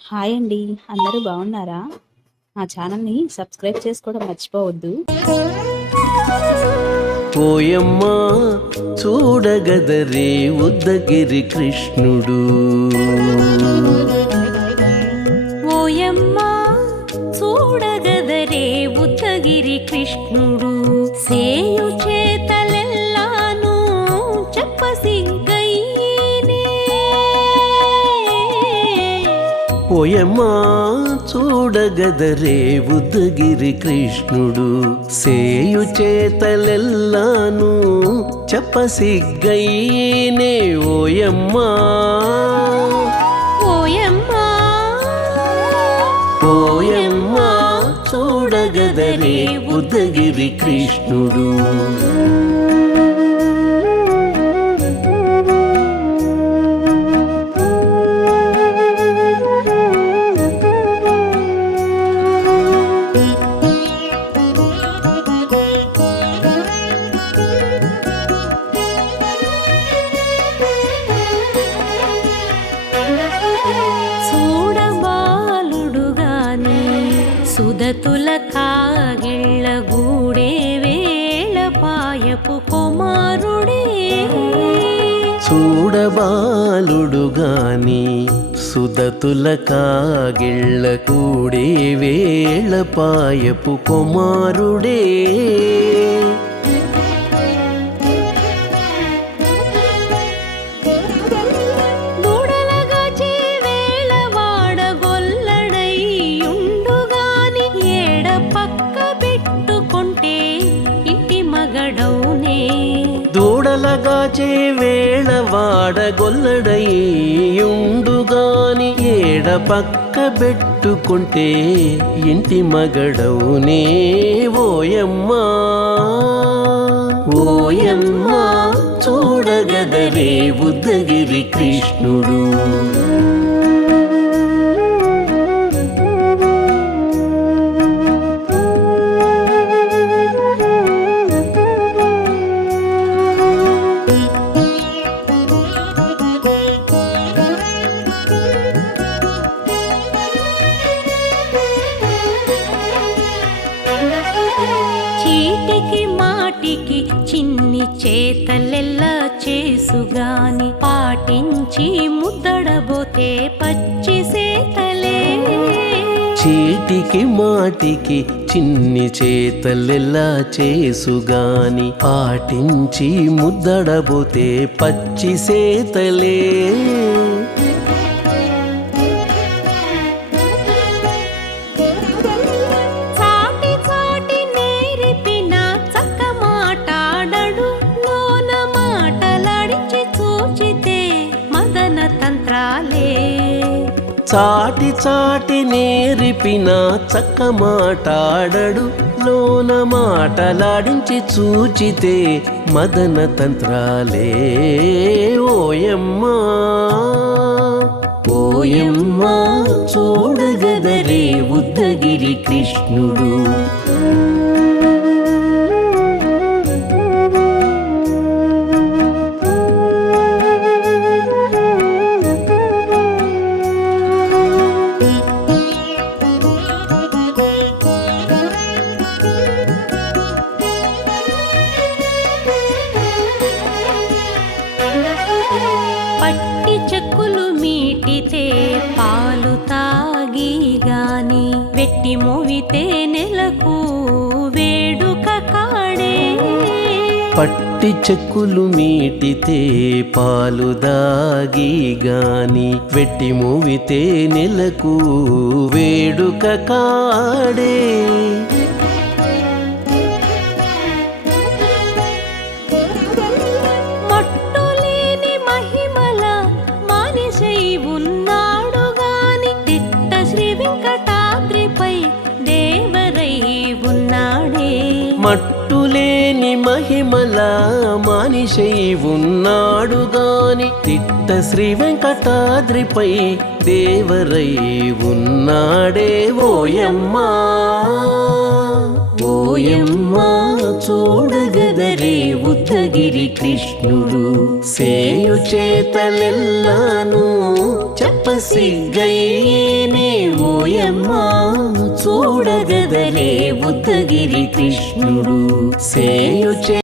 Hi అండి. అందరూ బాగున్నారా? మా ఛానల్ని సబ్స్క్రైబ్ చేసుకోవడం మర్చిపోవద్దు. ఓయమ్మా చూడగదరే ఉద్దగిరి కృష్ణుడు. ఓయమ్మా చూడగదరే ఉద్దగిరి కృష్ణుడు. సేయు చేతలెల్లాను చెప్పసిగ్గయ్యేనే. ఓయమ్మా చూడగదరే ఉద్దగిరి కృష్ణుడు. సేయు చేతలెల్లాను చెప్పసిగ్గయ్యేనే. ఓయమ్మా ఓయమ్మా ఓయమ్మా చూడగదరే ఉద్దగిరి కృష్ణుడు. చూడబాలుడుగాని సుదతుల కాగిళ్ళ గూడే వేళ పాయపు కుమారుడే. చూడబాలుడుగాని సుదతుల కాగిళ్ళ కూడే వేళ పాయపు కుమారుడే. దూడలగాచే వేళ వాడగొల్లడయ్యుండుగాని ఏడ పక్క పెట్టుకుంటే ఇంటి మగడౌనే. దూడలగాచే వేళ వాడగొల్లడయ్యుండుగాని ఏడ పక్క పెట్టుకుంటే ఇంటి మగడవునే. ఓయమ్మా ఓయమ్మా చూడగదరే ఉద్దగిరి కృష్ణుడు. చీటికి మాటికి చిన్ని చేతలెల్లా చేసుగాని పాటించి ముద్దడబోతే పచ్చి సేతలే. చీటికి మాటికి చిన్ని చేతలెలా చేసుగాని పాటించి ముద్దడబోతే పచ్చి సేతలే. చాటి చాటి నేరిపిన చక్క మాటాడడు లోన మాటలాడించి చూచితే మదన తంత్రాలే. చాటి చాటి నేరిపిన చక్క మాటాడడు లోన మాటలాడించి చూచితే మదన తంత్రాలే. ఓయమ్మా ఓయమ్మా చూడగదరే ఉద్దగిరి కృష్ణుడు. పట్టి చెక్కులు మీటితే పాలు తాగి గాని వెట్టి మోవితే నెలకు వేడుక కాడే. పట్టి చెక్కులు మీటితే పాలు దాగి గాని వెట్టి మూవితే నెలకు వేడుక కాడే. మట్టులేని మహిమల మానిషై ఉన్నాడు గాని తిట్ట శ్రీ వెంకటాద్రిపై దేవరై ఉన్నాడే. మట్టులేని మహిమల మానిషై ఉన్నాడు గాని తిట్ట శ్రీ వెంకటాద్రిపై దేవరై ఉన్నాడే. ఓయమ్మా ఓయమ్మా చూడగదరే ఉద్దగిరి కృష్ణుడు. సేయు చేతలెల్లాను చెప్పసిగ్గయ్యేనే. ఓయమ్మా చూడగదరే ఉత్తగిరి కృష్ణుడు సేయుచే